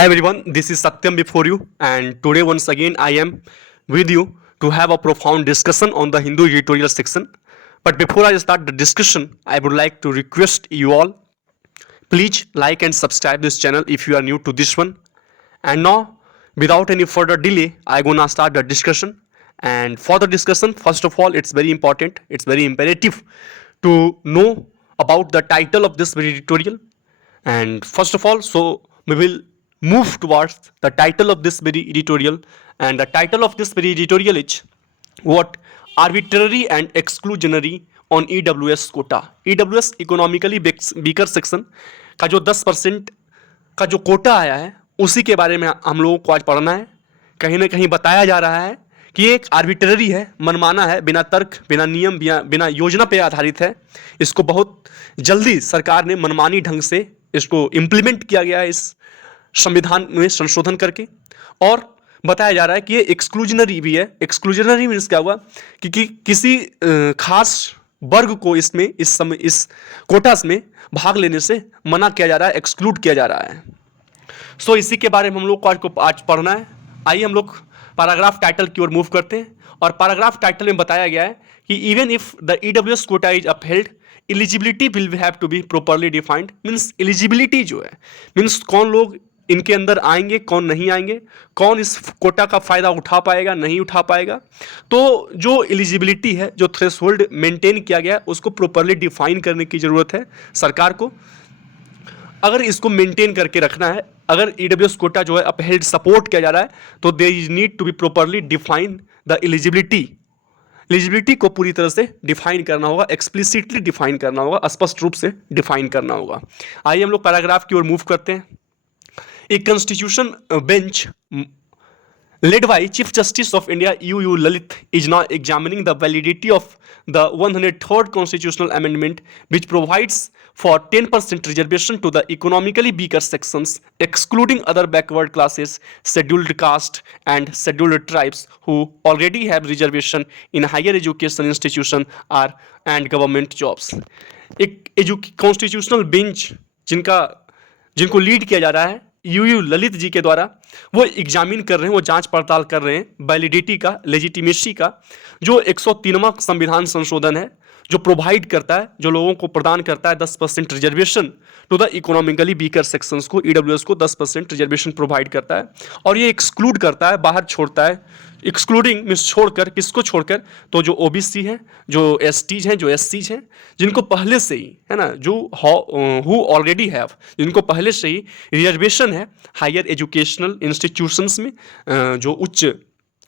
Hi everyone, this is Satyam before you, and today once again I am with you to have a profound discussion on the Hindu editorial section. But before I start the discussion, I would like to request you all, please like and subscribe this channel if you are new to this one. And now, without any further delay, I gonna start the discussion. And for the discussion, first of all, it's very important, it's very imperative to know about the title of this editorial. And first of all, so we will move towards the title of this very editorial. And the title of this very editorial is what? Arbitrary and exclusionary on EWS quota. EWS economically weaker section का जो 10% का जो कोटा आया है उसी के बारे में हम लोगों को आज पढ़ना है. कहीं ना कहीं बताया जा रहा है कि ये एक आर्बिट्ररी है, मनमाना है, बिना तर्क, बिना नियम, बिना योजना पे आधारित है. इसको बहुत जल्दी सरकार ने मनमानी ढंग से इसको इम्प्लीमेंट किया गया है इस संविधान में संशोधन करके. और बताया जा रहा है कि ये एक्सक्लूजनरी भी है. एक्सक्लूजनरी मीन्स क्या हुआ कि किसी खास वर्ग को इसमें इस कोटास में भाग लेने से मना किया जा रहा है, एक्सक्लूड किया जा रहा है. सो इसी के बारे में हम लोग को आज पढ़ना है. आइए हम लोग पैराग्राफ टाइटल की ओर मूव करते हैं. और पैराग्राफ टाइटल में बताया गया है कि even if the EWS quota is upheld, eligibility will have to be properly defined. Means eligibility जो है, मीन्स कौन लोग इनके अंदर आएंगे, कौन नहीं आएंगे, कौन इस कोटा का फायदा उठा पाएगा, नहीं उठा पाएगा. तो जो एलिजिबिलिटी है, जो थ्रेशोल्ड मेंटेन किया गया है, उसको प्रॉपरली डिफाइन करने की जरूरत है सरकार को. अगर इसको मेंटेन करके रखना है, अगर ईडब्ल्यूएस कोटा जो है अपहेल्ड सपोर्ट किया जा रहा है, तो there is need to be properly define the eligibility. Eligibility को पूरी तरह से डिफाइन करना होगा, एक्सप्लिसिटली डिफाइन करना होगा, स्पष्ट रूप से डिफाइन करना होगा. आइए हम लोग पैराग्राफ की ओर मूव करते हैं. A constitution bench led by Chief Justice of India U. Lalit is now examining the validity of the 103rd constitutional amendment, which provides for 10% reservation to the economically weaker sections, excluding other backward classes, scheduled caste and scheduled tribes who already have reservation in higher education institution and government jobs. एक constitutional bench जिनको lead किया जा रहा है you Lalit ji के द्वारा, वो examine कर रहे हैं, वो जांच पड़ताल कर रहे हैं वैलिडिटी का, लेजिटिमेसी का, जो 103वां संविधान संशोधन है, जो प्रोवाइड करता है, जो लोगों को प्रदान करता है 10% reservation to the economically weaker sections को. ईडब्ल्यूएस को 10% रिजर्वेशन प्रोवाइड करता है. और ये एक्सक्लूड करता है, बाहर छोड़ता है. एक्सक्लूडिंग मीन्स छोड़कर, किसको छोड़कर? तो जो ओबीसी हैं, जो एसटीज हैं, जो एससीज हैं, जिनको पहले से ही है ना, जो हु ऑलरेडी हैव, जिनको पहले से ही रिजर्वेशन है हायर एजुकेशनल इंस्टीट्यूशंस में, जो उच्च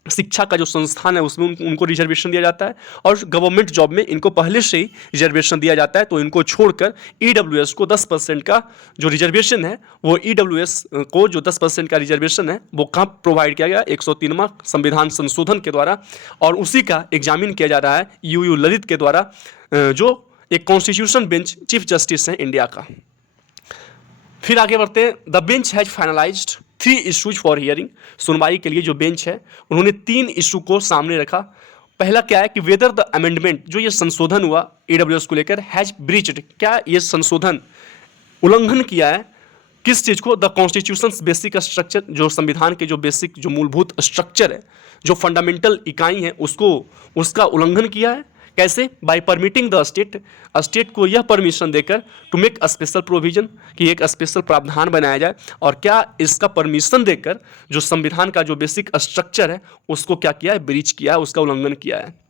शिक्षा का जो संस्थान है उसमें उनको रिजर्वेशन दिया जाता है. और गवर्नमेंट जॉब में इनको पहले से ही रिजर्वेशन दिया जाता है. तो इनको छोड़कर ईडब्ल्यूएस को 10% का जो रिजर्वेशन है, वो ईडब्ल्यूएस को जो 10% का रिजर्वेशन है, वो कहाँ प्रोवाइड किया गया? 103वां संविधान संशोधन के द्वारा. और उसी का एग्जामिन किया जा रहा है यू ललित के द्वारा, जो एक कॉन्स्टिट्यूशन बेंच चीफ जस्टिस हैं इंडिया का. फिर आगे बढ़ते हैं. The bench has finalised 3 issues for hearing. सुनवाई के लिए जो बेंच है उन्होंने 3 इशू को सामने रखा. पहला क्या है कि वेदर द अमेंडमेंट, जो ये संशोधन हुआ ईडब्ल्यूएस को लेकर, हैज ब्रीच्ड, क्या ये संशोधन उल्लंघन किया है किस चीज़ को? द कॉन्स्टिट्यूशंस बेसिक स्ट्रक्चर, जो संविधान के जो बेसिक, जो मूलभूत स्ट्रक्चर है, जो फंडामेंटल इकाई है, उसका उल्लंघन किया है. कैसे? बाय परमिटिंग द स्टेट को यह परमिशन देकर to make a special provision, कि एक स्पेशल प्रावधान बनाया जाए. और क्या इसका परमिशन देकर जो संविधान का जो बेसिक स्ट्रक्चर है उसको क्या किया है? ब्रीच किया है, उसका उल्लंघन किया है.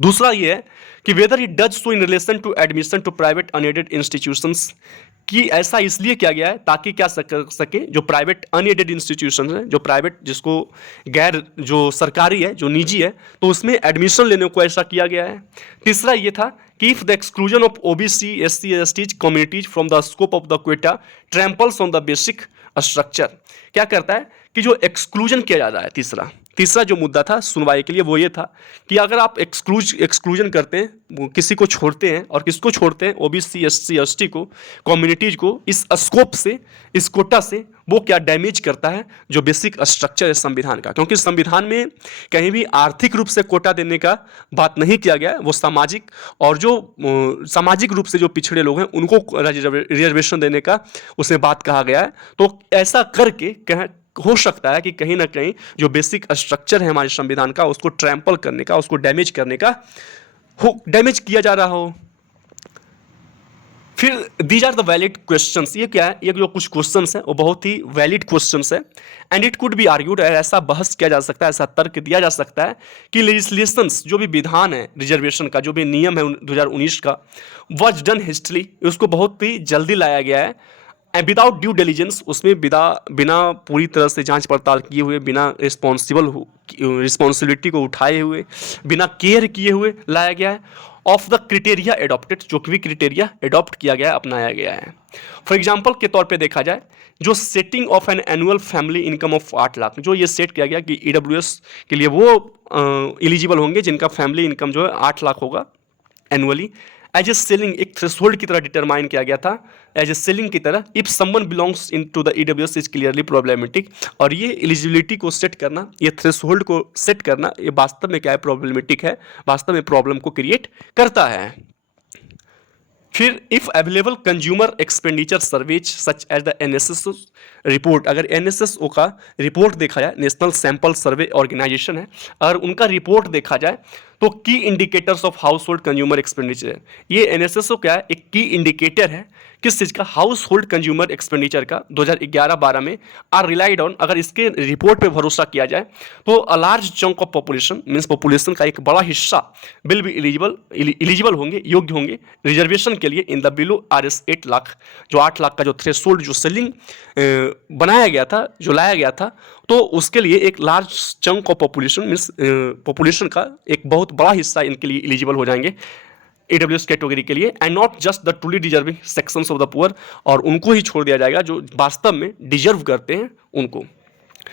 दूसरा ये है कि whether it does so in relation to admission to private unaided institutions, कि ऐसा इसलिए किया गया है ताकि क्या सके जो प्राइवेट अनएडेड इंस्टीट्यूशन है, जो प्राइवेट, जिसको गैर, जो सरकारी है, जो निजी है, तो उसमें एडमिशन लेने को ऐसा किया गया है. तीसरा ये था कि if the exclusion of OBC SC STs communities from the scope of the quota tramples on the basic structure. क्या करता है कि जो एक्सक्लूजन किया जा रहा है, तीसरा तीसरा जो मुद्दा था सुनवाई के लिए वो ये था कि अगर आप एक्सक्लूजन करते हैं, वो किसी को छोड़ते हैं, और किसको छोड़ते हैं, ओबीसी एससी एसटी को, कम्युनिटीज को, इस स्कोप से, इस कोटा से, वो क्या डैमेज करता है जो बेसिक स्ट्रक्चर है संविधान का। क्योंकि संविधान में कहीं भी आर्थिक रूप से कोटा देने का बात नहीं किया गया है, वो सामाजिक और जो सामाजिक रूप से जो पिछड़े लोग हैं उनको रिजर्वेशन देने का उसमें बात कहा गया है। तो ऐसा करके हो सकता है कि कहीं ना कहीं जो बेसिक स्ट्रक्चर है हमारे संविधान का उसको ट्रैम्पल करने का, उसको डैमेज करने का डैमेज किया जा रहा हो। फिर these are the valid questions, ये क्या है, ये जो कुछ क्वेश्चंस हैं वो बहुत ही वैलिड क्वेश्चंस है। And it could be argued, ऐसा बहस किया जा सकता है, ऐसा तर्क दिया जा सकता है कि लेजिस्लेशंस, जो भी विधान है रिजर्वेशन का, जो भी नियम है 2019 का, वॉज डन हिस्ट्री, उसको बहुत ही जल्दी लाया गया है, एंड विदाउट ड्यू डिलीजेंस, उसमें बिना पूरी तरह से जांच पड़ताल किए हुए, बिना रिस्पॉन्सिबिलिटी को उठाए हुए, बिना केयर किए हुए लाया गया है। ऑफ द क्रिटेरिया एडॉप्टेड, जो कि भी क्रिटेरिया एडॉप्ट किया गया है, अपनाया गया है। फॉर एग्जाम्पल के तौर पे देखा जाए, जो setting of an annual family income of 8 lakh, जो ये सेट किया गया कि ईडब्ल्यूएस के लिए वो एलिजिबल होंगे जिनका फैमिली इनकम जो है 8 लाख होगा एनुअली, एज ए सेलिंग, एक थ्रेशोल्ड की तरह डिटरमाइन किया गया था, एज ए सेलिंग की तरह, if someone belongs in to the EWS is clearly problematic. और ये एलिजिबिलिटी को सेट करना, ये थ्रेशोल्ड को सेट करना, ये वास्तव में क्या है, प्रॉब्लमेटिक है, वास्तव में प्रॉब्लम को क्रिएट करता है। फिर if available consumer expenditure surveys such as the NSSO report, अगर एनएसएसओ का रिपोर्ट देखा जाए, नेशनल सैंपल सर्वे ऑर्गेनाइजेशन है, अगर उनका रिपोर्ट देखा जाए तो की indicators of house hold consumer expenditure, ये एनएसएसओ क्या है, एक की इंडिकेटर है किस चीज़ का, हाउस होल्ड कंज्यूमर एक्सपेंडिचर का 2011-12 में, आर रिलाइड ऑन, अगर इसके रिपोर्ट पे भरोसा किया जाए तो a large chunk of population, means population का एक बड़ा हिस्सा विल बी एलिजिबल होंगे, योग्य होंगे रिजर्वेशन के लिए in the below RS 8 lakh, जो 8 लाख का जो थ्रेशोल्ड, जो सेलिंग बनाया गया था, जो लाया गया था, तो उसके लिए एक large chunk of population, means population का एक बहुत बड़ा हिस्सा इनके लिए एलिजिबल हो जाएंगे AWS कैटेगरी के लिए, and not just the truly deserving sections of the poor, और उनको ही छोड़ दिया जाएगा जो वास्तव में डिजर्व करते हैं, उनको,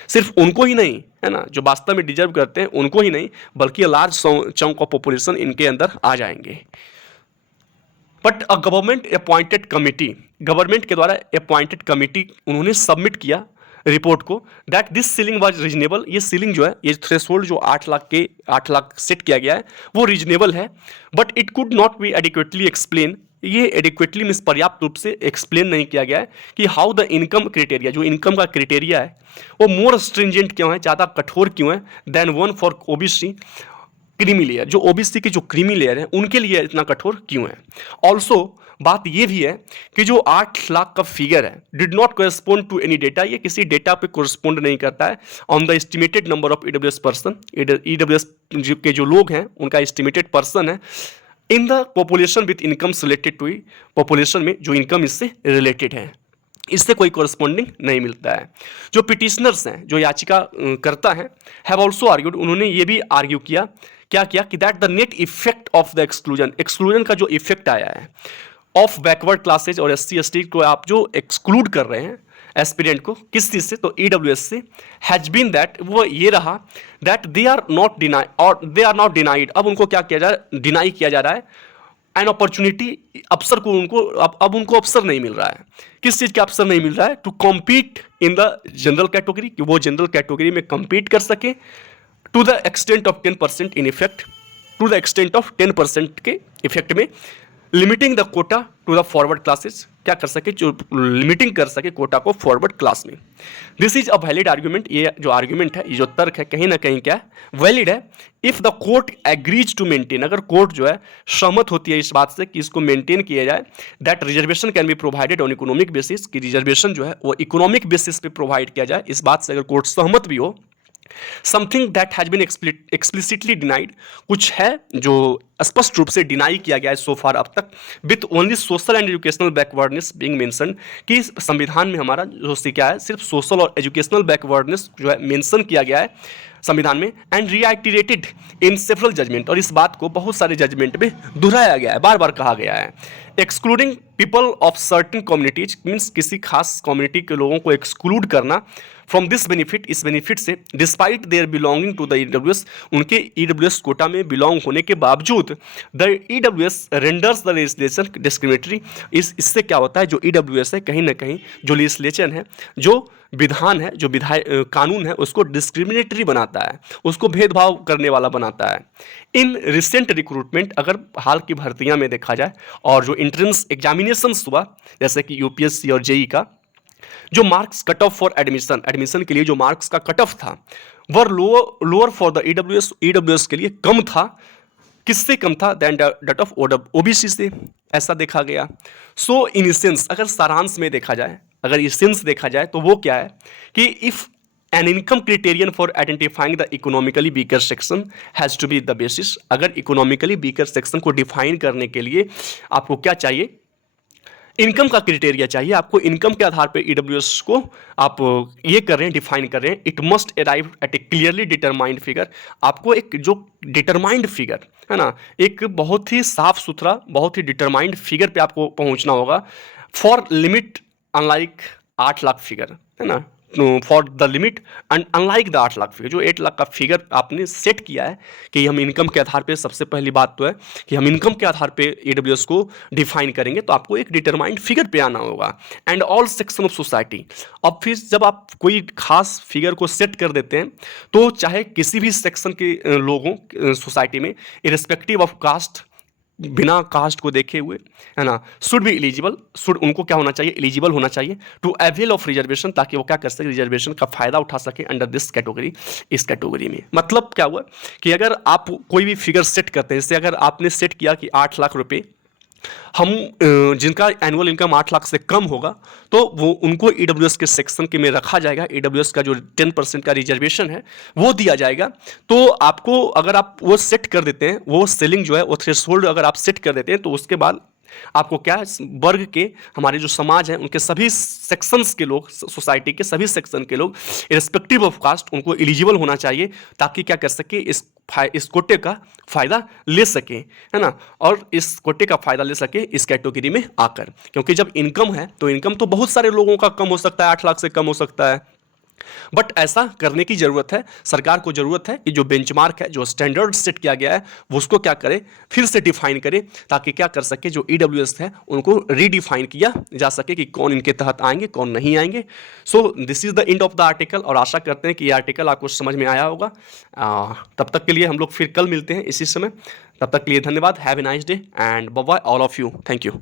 सिर्फ उनको ही नहीं, है ना, जो वास्तव में डिजर्व करते हैं उनको ही नहीं, बल्कि लार्ज चंक ऑफ पॉपुलेशन इनके अंदर आ जाएंगे। But a government appointed committee, government के द्वारा अपॉइंटेड कमिटी, उन्होंने सबमिट किया रिपोर्ट को that this ceiling was reasonable, ये सीलिंग जो है, ये थ्रेशोल्ड जो 8 लाख सेट किया गया है वो रीजनेबल है, but it could not be adequately explain, ये एडिक्वेटली मीन्स पर्याप्त रूप से एक्सप्लेन नहीं किया गया है कि हाउ द इनकम क्राइटेरिया, जो इनकम का क्राइटेरिया है वो मोर स्ट्रिंजेंट क्यों है, ज़्यादा कठोर क्यों है than one for OBC creamy layer, जो ओबीसी के जो क्रीमी लेयर है उनके लिए इतना कठोर क्यों है। ऑल्सो बात ये भी है कि जो 8 लाख का फिगर है did not correspond to any data, ये किसी डेटा पे कोरेस्पोंड नहीं करता है on the estimated number of EWS person, EWS के जो लोग हैं उनका एस्टिमेटेड पर्सन है in the population with incomes related to, population में जो इनकम इससे रिलेटेड है, इससे कोई कोरस्पॉन्डिंग नहीं मिलता है। जो पिटिशनर्स हैं, जो याचिका करता है, हैव ऑल्सो आर्ग्यूड, उन्होंने ये भी आर्ग्यू किया, क्या किया कि that the net effect of the exclusion का जो इफेक्ट आया है ऑफ बैकवर्ड क्लासेज और SC ST को आप जो एक्सक्लूड कर रहे हैं एस्पिरेंट को, किस चीज से, तो EWS से, हैज बीन दैट, वो ये रहा that they are not denied, अब उनको क्या किया जा रहा है, डिनाई किया जा रहा है एन अपॉर्चुनिटी, अवसर को उनको अब उनको अवसर नहीं मिल रहा है, किस चीज़ का अवसर नहीं मिल रहा है, to compete in the general category, कि वो जनरल कैटेगरी में कम्पीट कर सके, to the extent of 10% in effect, to the extent of 10% के इफेक्ट में, limiting the quota to the forward classes, क्या कर सके, जो लिमिटिंग कर सके कोटा को फॉरवर्ड क्लास में। This is a valid argument, ये जो आर्ग्यूमेंट है, ये जो तर्क है, कहीं ना कहीं क्या वैलिड है। If the court agrees to maintain, अगर कोर्ट जो है सहमत होती है इस बात से कि इसको मेंटेन किया जाए, that reservation can be provided on economic basis, कि रिजर्वेशन जो है वो इकोनॉमिक बेसिस पे प्रोवाइड किया जाए, इस बात से अगर कोर्ट सहमत भी हो, something that has been explicitly denied, कुछ है जो स्पष्ट रूप से डिनाई किया गया है सो फार अब तक, with only social and educational backwardness being mention, कि संविधान में हमारा जो क्या है, सिर्फ सोशल और एजुकेशनल बैकवर्डनेस जो है मेंशन किया गया है संविधान में, एंड रिआइटरेटेड इन सेवरल जजमेंट, और इस बात को बहुत सारे जजमेंट में दोहराया गया है, बार बार कहा गया है। Excluding people of certain communities, means किसी खास कम्युनिटी के लोगों को एक्सक्लूड करना फ्रॉम दिस बेनिफिट, इस बेनिफिट से, despite their belonging to the EWS, उनके ईडब्ल्यूएस कोटा में बिलोंग होने के बावजूद the EWS renders the legislation discriminatory. इससे क्या होता है, जो ईडब्ल्यूएस है कहीं ना कहीं जो लेजिस्लेशन है, जो विधान है, जो कानून है, उसको डिस्क्रिमिनेटरी बनाता है, उसको भेदभाव करने वाला बनाता है। इन रिसेंट रिक्रूटमेंट, अगर हाल की भर्तियां में देखा जाए और जो इंट्रेंस एग्जामिनेशंस हुआ जैसे कि यूपीएससी और जेई का, जो marks cut off for admission के लिए जो मार्क्स का कट ऑफ था वह लोअर फॉर द ईडब्ल्यूएस के लिए कम था। किससे कम था? दैन डेट ऑफ ओबीसी से, ऐसा देखा गया। सो इन सेंस, अगर सारांश में देखा जाए, अगर इसेंस देखा जाए तो वो क्या है कि if an income criterion for identifying the economically weaker section has to be the basis, अगर इकोनॉमिकली वीकर सेक्शन को डिफाइन करने के लिए आपको क्या चाहिए? इनकम का क्राइटेरिया चाहिए। आपको इनकम के आधार पर ईडब्ल्यूएस को आप ये कर रहे हैं, डिफाइन कर रहे हैं। It must arrive at A clearly determined figure, आपको एक जो डिटरमाइंड फिगर है ना, एक बहुत ही साफ सुथरा, बहुत ही डिटरमाइंड फिगर पे आपको पहुंचना होगा। For limit unlike 8 lakh figure, है ना, for the limit and unlike the 8 lakh figure, जो 8 लाख का फिगर आपने सेट किया है कि हम इनकम के आधार पे, सबसे पहली बात तो है कि हम इनकम के आधार पे ईडब्ल्यूएस को डिफाइन करेंगे, तो आपको एक डिटरमाइंड फिगर पे आना होगा। And all section of society, अब फिर जब आप कोई खास फिगर को सेट कर देते हैं तो चाहे किसी भी सेक्शन के लोगों सोसाइटी में, इरिस्पेक्टिव ऑफ कास्ट, बिना कास्ट को देखे हुए, है ना, शुड बी एलिजिबल, शुड उनको क्या होना चाहिए? एलिजिबल होना चाहिए टू अवेल ऑफ रिजर्वेशन, ताकि वो क्या कर सके? रिजर्वेशन का फायदा उठा सके अंडर दिस कैटेगरी, इस कैटेगरी में। मतलब क्या हुआ कि अगर आप कोई भी फिगर सेट करते हैं, जैसे अगर आपने सेट किया कि 8 लाख रुपए हम जिनका एनुअल इनकम 8 लाख से कम होगा तो वो उनको ईडब्ल्यूएस के सेक्शन के में रखा जाएगा, ईडब्ल्यूएस का जो 10% का रिजर्वेशन है वो दिया जाएगा। तो आपको अगर आप वो सेट कर देते हैं, वो सेलिंग जो है, वो थ्रेशोल्ड अगर आप सेट कर देते हैं, तो उसके बाद आपको क्या है, वर्ग के, हमारे जो समाज है उनके सभी सेक्शंस के लोग, सोसाइटी के सभी सेक्शन के लोग इरिस्पेक्टिव ऑफ कास्ट उनको एलिजिबल होना चाहिए, ताकि क्या कर सके, इस कोटे का फायदा ले सके, है ना, और इस कोटे का फायदा ले सके इस कैटेगरी में आकर। क्योंकि जब इनकम है तो इनकम तो बहुत सारे लोगों का कम हो सकता है, 8 लाख से कम हो सकता है, बट ऐसा करने की जरूरत है। सरकार को जरूरत है कि जो बेंचमार्क है, जो स्टैंडर्ड सेट किया गया है, वो उसको क्या करे, फिर से डिफाइन करे, ताकि क्या कर सके, जो ईडब्ल्यूएस है उनको रीडिफाइन किया जा सके कि कौन इनके तहत आएंगे, कौन नहीं आएंगे। So this is the end of the article, और आशा करते हैं कि ये आर्टिकल आपको समझ में आया होगा। तब तक के लिए हम लोग फिर कल मिलते हैं इसी समय। तब तक के लिए धन्यवाद। Have a nice day and bye bye all of you. Thank you.